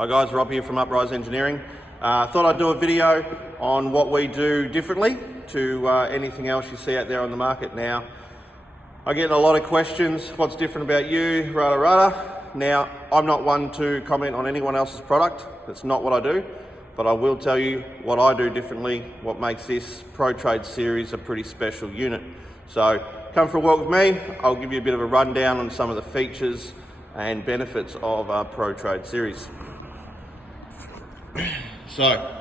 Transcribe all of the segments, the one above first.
Hi guys, Rob here from Uprising Engineering. Thought I'd do a video on what we do differently to anything else you see out there on the market now. I get a lot of questions, what's different about you, rada rada. Now, I'm not one to comment on anyone else's product, that's not what I do, but I will tell you what I do differently, what makes this Pro Trade series a pretty special unit. So come for a walk with me, I'll give you a bit of a rundown on some of the features and benefits of our Pro Trade series. So,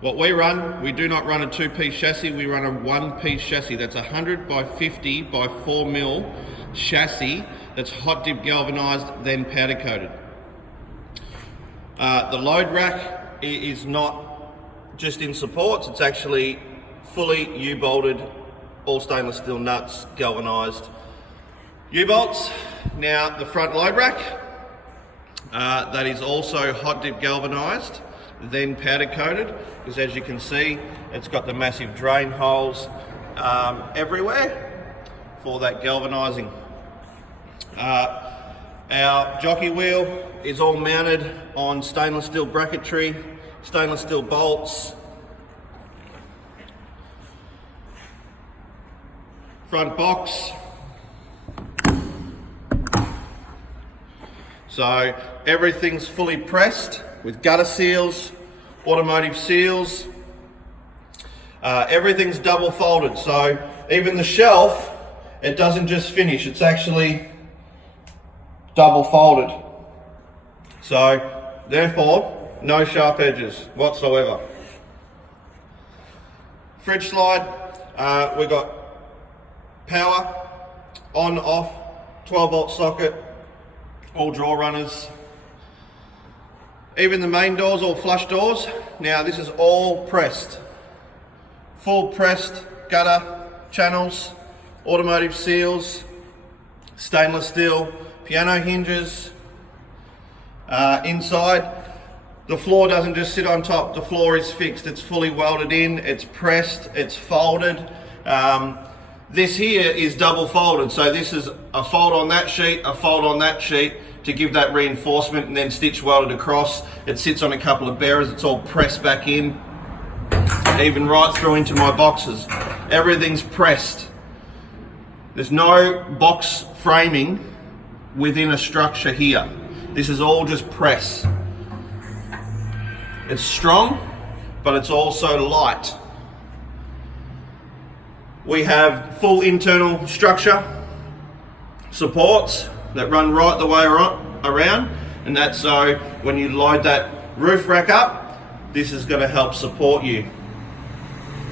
what we run, we do not run a two-piece chassis, we run a one-piece chassis. That's a 100 by 50 by 4 mil chassis that's hot dip galvanized, then powder coated. The load rack is not just in supports, it's actually fully U-bolted, all stainless steel nuts, galvanized U-bolts. Now the front load rack, that is also hot dip galvanized, then powder coated, because as you can see, it's got the massive drain holes everywhere for that galvanizing. Our jockey wheel is all mounted on stainless steel bracketry, stainless steel bolts. Front box. So everything's fully pressed with gutter seals, automotive seals. Everything's double folded. So even the shelf, it doesn't just finish, it's actually double folded. So therefore, no sharp edges whatsoever. Fridge slide, we've got power, on, off, 12 volt socket, all draw runners. Even the main doors, all flush doors. Now this is all pressed. Full pressed gutter channels, automotive seals, stainless steel piano hinges. Inside, the floor doesn't just sit on top, the floor is fixed, it's fully welded in, it's pressed, it's folded. This here is double folded, so this is a fold on that sheet, a fold on that sheet to give that reinforcement, and then stitch welded across. It sits on a couple of bearers, it's all pressed back in, even right through into my boxes. Everything's pressed. There's no box framing within a structure here. This is all just press. It's strong, but it's also light. We have full internal structure supports that run right the way around, and that's so when you load that roof rack up, this is going to help support you.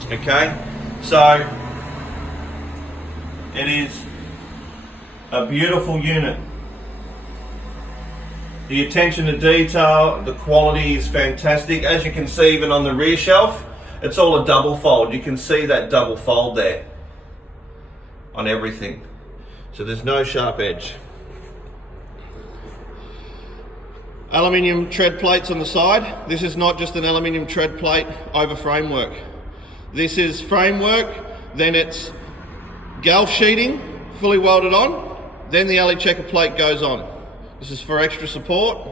Okay, so it is a beautiful unit. The attention to detail, the quality is fantastic. As you can see, even on the rear shelf, it's all a double fold. You can see that double fold there on everything. So there's no sharp edge. Aluminium tread plates on the side. This is not just an aluminium tread plate over framework. This is framework, then it's gal sheeting, fully welded on, then the alley checker plate goes on. This is for extra support.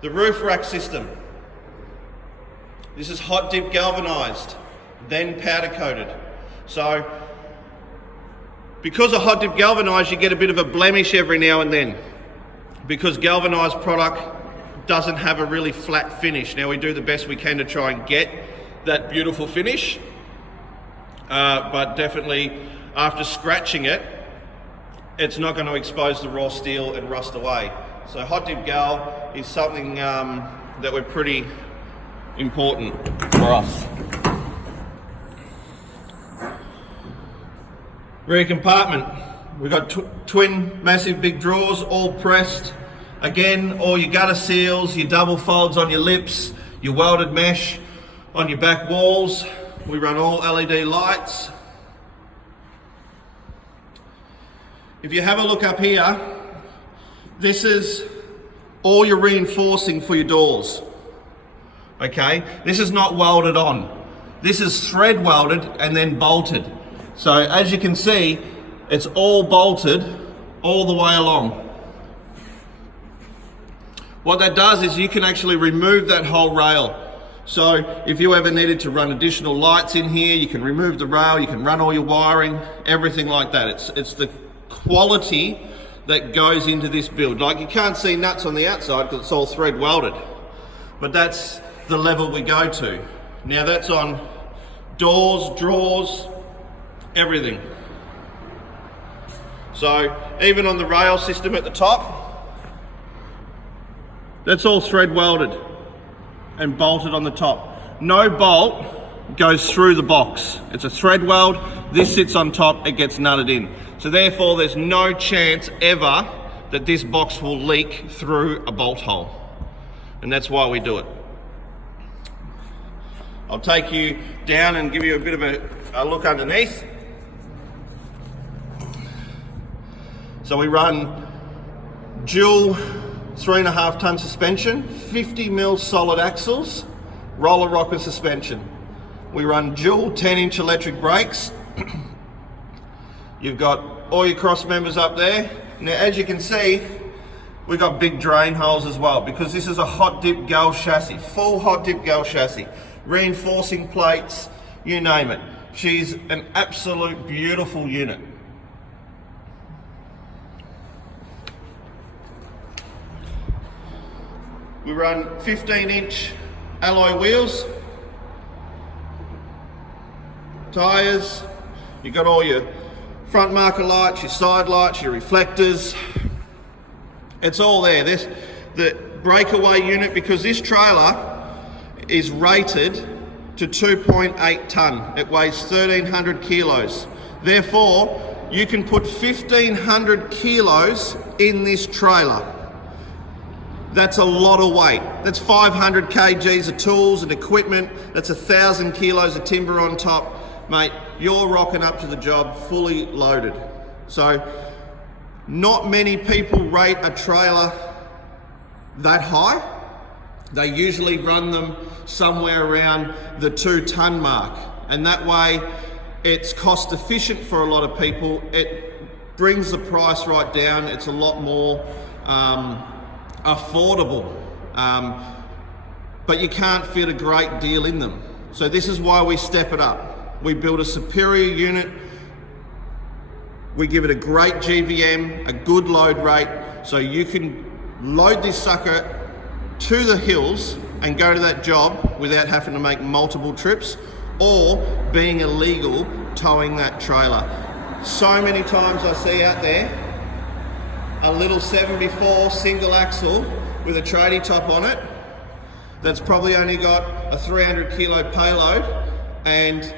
The roof rack system. This is hot dip galvanized, then powder coated. So, because of hot dip galvanized, you get a bit of a blemish every now and then, because galvanized product doesn't have a really flat finish. Now we do the best we can to try and get that beautiful finish, but definitely after scratching it, it's not going to expose the raw steel and rust away. So hot dip gal is something that we're pretty important for us. Rear compartment, we've got twin massive big drawers, all pressed. Again, all your gutter seals, your double folds on your lips, your welded mesh on your back walls. We run all LED lights. If you have a look up here, this is all your reinforcing for your doors. Okay, this is not welded on. This is thread welded and then bolted. So as you can see, it's all bolted all the way along. What that does is you can actually remove that whole rail. So if you ever needed to run additional lights in here, you can remove the rail, you can run all your wiring, everything like that. It's the quality that goes into this build. Like, you can't see nuts on the outside because it's all thread welded, but that's the level we go to. Now that's on doors, drawers, everything. So even on the rail system at the top, that's all thread welded and bolted on the top. No bolt goes through the box. It's a thread weld. This sits on top, it gets nutted in. So therefore there's no chance ever that this box will leak through a bolt hole. And that's why we do it. I'll take you down and give you a bit of a look underneath. So we run dual 3.5 ton suspension, 50 mil solid axles, roller rocker suspension. We run dual 10-inch electric brakes. You've got all your cross members up there. Now, as you can see, we've got big drain holes as well, because this is a hot dip gal chassis, full hot dip gal chassis, reinforcing plates, you name it. She's an absolute beautiful unit. We run 15-inch alloy wheels, tyres, you've got all your front marker lights, your side lights, your reflectors. It's all there. This, the breakaway unit, because this trailer is rated to 2.8 tonne. It weighs 1,300 kilos. Therefore, you can put 1,500 kilos in this trailer. That's a lot of weight. That's 500 kgs of tools and equipment. That's 1,000 kilos of timber on top. Mate, you're rocking up to the job fully loaded. So, not many people rate a trailer that high. They usually run them somewhere around the 2 tonne mark. And that way, it's cost efficient for a lot of people. It brings the price right down. It's a lot more affordable, but you can't fit a great deal in them. So this is why we step it up. We build a superior unit. We give it a great GVM, a good load rate, so you can load this sucker to the hills and go to that job without having to make multiple trips or being illegal towing that trailer. So many times I see out there a little 7x4 single axle with a tradie top on it that's probably only got a 300 kilo payload and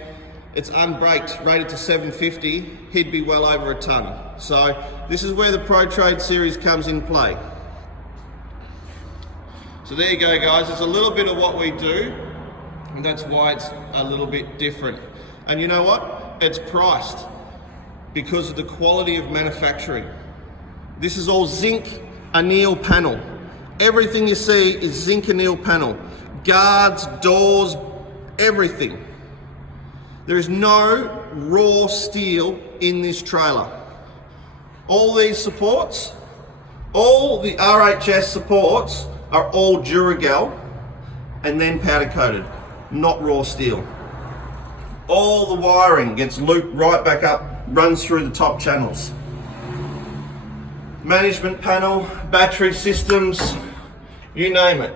it's unbraked, rated to 750, he'd be well over a tonne. So this is where the Pro Trade series comes in play. So there you go, guys. There's a little bit of what we do, and that's why it's a little bit different. And you know what? It's priced because of the quality of manufacturing. This is all zinc anneal panel. Everything you see is zinc anneal panel. Guards, doors, everything. There is no raw steel in this trailer. All these supports, all the RHS supports are all Duragal and then powder coated, not raw steel. All the wiring gets looped right back up, runs through the top channels. Management panel, battery systems, you name it.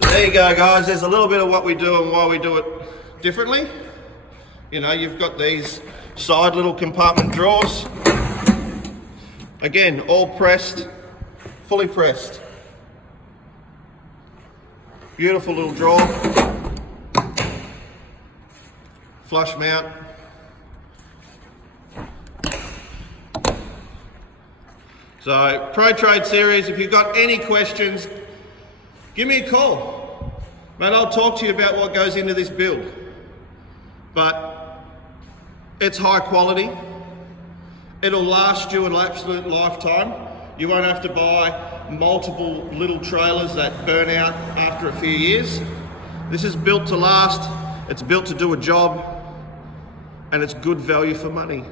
So there you go, guys. There's a little bit of what we do and why we do it differently. You know, you've got these side little compartment drawers. Again, all pressed, fully pressed. Beautiful little drawer. Flush mount. So, Pro Trade series, if you've got any questions, give me a call. Mate, I'll talk to you about what goes into this build. But it's high quality. It'll last you an absolute lifetime. You won't have to buy multiple little trailers that burn out after a few years. This is built to last, it's built to do a job, and it's good value for money.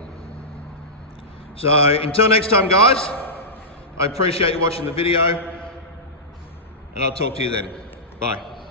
So until next time, guys, I appreciate you watching the video, and I'll talk to you then. Bye.